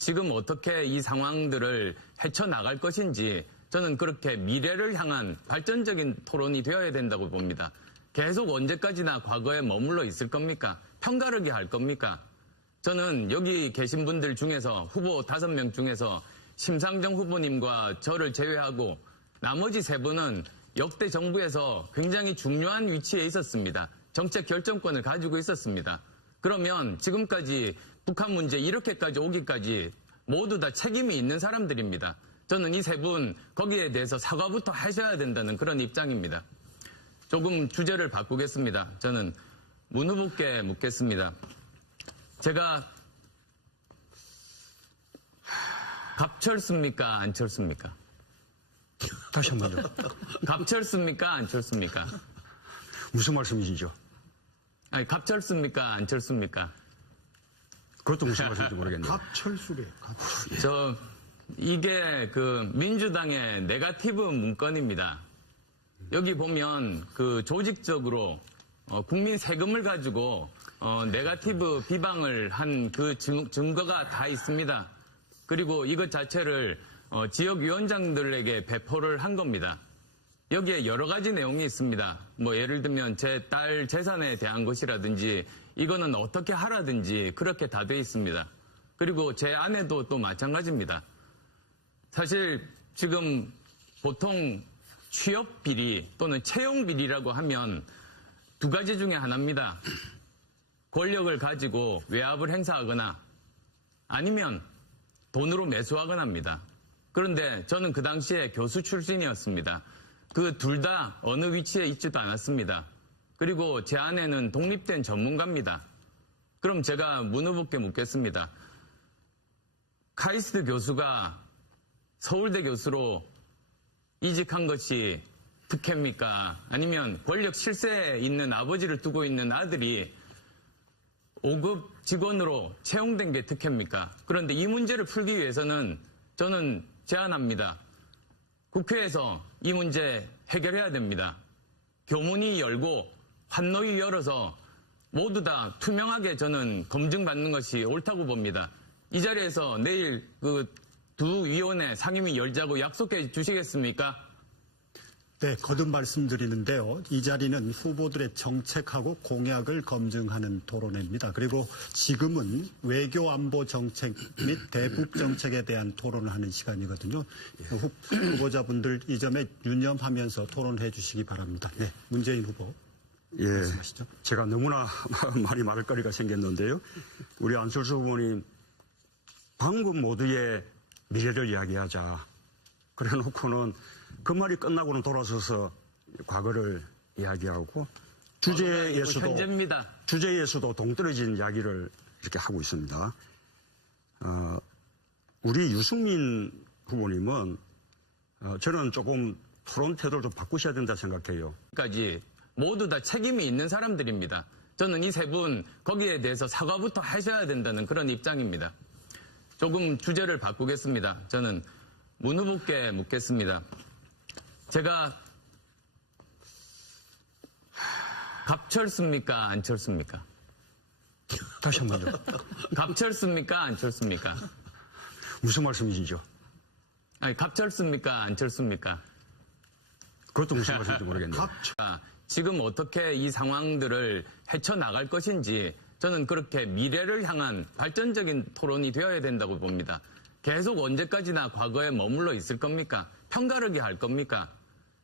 지금 어떻게 이 상황들을 헤쳐나갈 것인지 저는 그렇게 미래를 향한 발전적인 토론이 되어야 된다고 봅니다. 계속 언제까지나 과거에 머물러 있을 겁니까? 편가르기 할 겁니까? 저는 여기 계신 분들 중에서 후보 5명 중에서 심상정 후보님과 저를 제외하고 나머지 3분은 역대 정부에서 굉장히 중요한 위치에 있었습니다. 정책 결정권을 가지고 있었습니다. 그러면 지금까지 북한 문제 이렇게까지 오기까지 모두 다 책임이 있는 사람들입니다. 저는 이 3분 거기에 대해서 사과부터 하셔야 된다는 그런 입장입니다. 조금 주제를 바꾸겠습니다. 저는 문 후보께 묻겠습니다. 제가 갑철습니까? 안철수입니까? 다시 한 번요. 갑철습니까? 안철수입니까? 무슨 말씀이시죠? 아니, 갑철습니까? 안철수입니까? 그것도 무슨 말씀인지 모르겠네요. 갑철수래. 이게 민주당의 네거티브 문건입니다. 여기 보면 조직적으로 국민 세금을 가지고 네거티브 비방을 한 그 증거가 다 있습니다. 그리고 이것 자체를 지역위원장들에게 배포를 한 겁니다. 여기에 여러 가지 내용이 있습니다. 예를 들면 제 딸 재산에 대한 것이라든지 이거는 어떻게 하라든지 그렇게 다 돼 있습니다. 그리고 제 아내도 또 마찬가지입니다. 사실 지금 보통 취업 비리 또는 채용 비리라고 하면 2가지 중에 하나입니다. 권력을 가지고 외압을 행사하거나 아니면 돈으로 매수하거나 합니다. 그런데 저는 그 당시에 교수 출신이었습니다. 그 둘 다 어느 위치에 있지도 않았습니다. 그리고 제 아내는 독립된 전문가입니다. 그럼 제가 문 후보께 묻겠습니다. 카이스트 교수가 서울대 교수로 이직한 것이 특혜입니까? 아니면 권력 실세에 있는 아버지를 두고 있는 아들이 5급 직원으로 채용된 게 특혜입니까? 그런데 이 문제를 풀기 위해서는 저는 제안합니다. 국회에서 이 문제 해결해야 됩니다. 교문이 열고 환노위 열어서 모두 다 투명하게 저는 검증받는 것이 옳다고 봅니다. 이 자리에서 내일 두 위원회 상임위 열자고 약속해 주시겠습니까? 네, 거듭 말씀드리는데요. 이 자리는 후보들의 정책하고 공약을 검증하는 토론회입니다. 그리고 지금은 외교 안보 정책 및 대북 정책에 대한 토론을 하는 시간이거든요. 후보자분들 이 점에 유념하면서 토론해 주시기 바랍니다. 네, 문재인 후보. 예, 말씀하시죠. 제가 너무나 많이 말할 거리가 생겼는데요. 우리 안철수 후보님, 방금 모두의 미래를 이야기하자. 그래 놓고는 그 말이 끝나고는 돌아서서 과거를 이야기하고 주제에서도 동떨어진 이야기를 이렇게 하고 있습니다. 우리 유승민 후보님은 저는 조금 토론 태도를 좀 바꾸셔야 된다 생각해요. 까지 모두 다 책임이 있는 사람들입니다. 저는 이 3분 거기에 대해서 사과부터 하셔야 된다는 그런 입장입니다. 조금 주제를 바꾸겠습니다. 저는 문 후보께 묻겠습니다. 제가 갑철습니까? 안철수입니까? 다시 한 번요. 갑철습니까? 안철수입니까? 무슨 말씀이시죠? 아니, 갑철습니까? 안철수입니까? 그것도 무슨 말씀인지 모르겠네요. 지금 어떻게 이 상황들을 헤쳐나갈 것인지 저는 그렇게 미래를 향한 발전적인 토론이 되어야 된다고 봅니다. 계속 언제까지나 과거에 머물러 있을 겁니까? 편가르기 할 겁니까?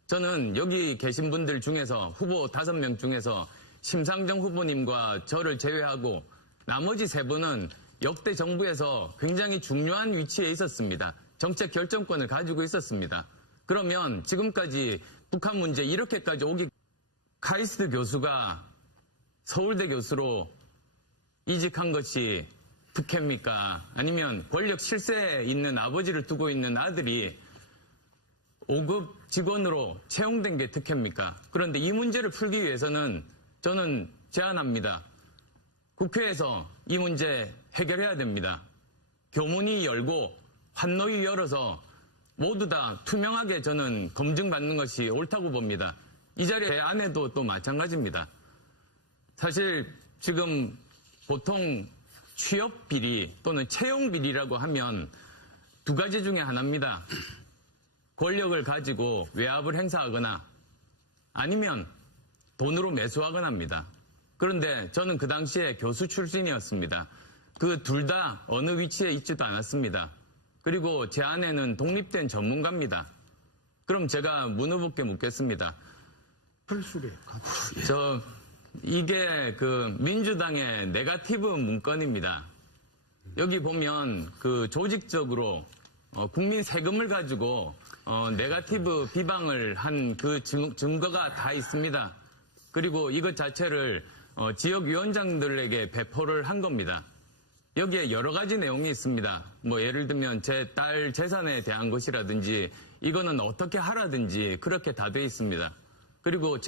저는 여기 계신 분들 중에서 후보 5명 중에서 심상정 후보님과 저를 제외하고 나머지 3분은 역대 정부에서 굉장히 중요한 위치에 있었습니다. 정책 결정권을 가지고 있었습니다. 그러면 지금까지 북한 문제 이렇게까지 오기 카이스트 교수가 서울대 교수로 이직한 것이 특혜입니까? 아니면 권력 실세에 있는 아버지를 두고 있는 아들이 5급 직원으로 채용된 게 특혜입니까? 그런데 이 문제를 풀기 위해서는 저는 제안합니다. 국회에서 이 문제 해결해야 됩니다. 교문이 열고 환노위 열어서 모두 다 투명하게 저는 검증받는 것이 옳다고 봅니다. 이 자리에 제 아내도 또 마찬가지입니다. 사실 지금 보통 취업 비리 또는 채용 비리라고 하면 두 가지 중에 하나입니다. 권력을 가지고 외압을 행사하거나 아니면 돈으로 매수하거나 합니다. 그런데 저는 그 당시에 교수 출신이었습니다. 그 둘 다 어느 위치에 있지도 않았습니다. 그리고 제 아내는 독립된 전문가입니다. 그럼 제가 문 후보께 묻겠습니다. 철수를 이게 그 민주당의 네거티브 문건입니다. 여기 보면 그 조직적으로 국민 세금을 가지고 네거티브 비방을 한 그 증거가 다 있습니다. 그리고 이것 자체를 지역위원장들에게 배포를 한 겁니다. 여기에 여러 가지 내용이 있습니다. 뭐 예를 들면 제 딸 재산에 대한 것이라든지 이거는 어떻게 하라든지 그렇게 다 돼 있습니다. 그리고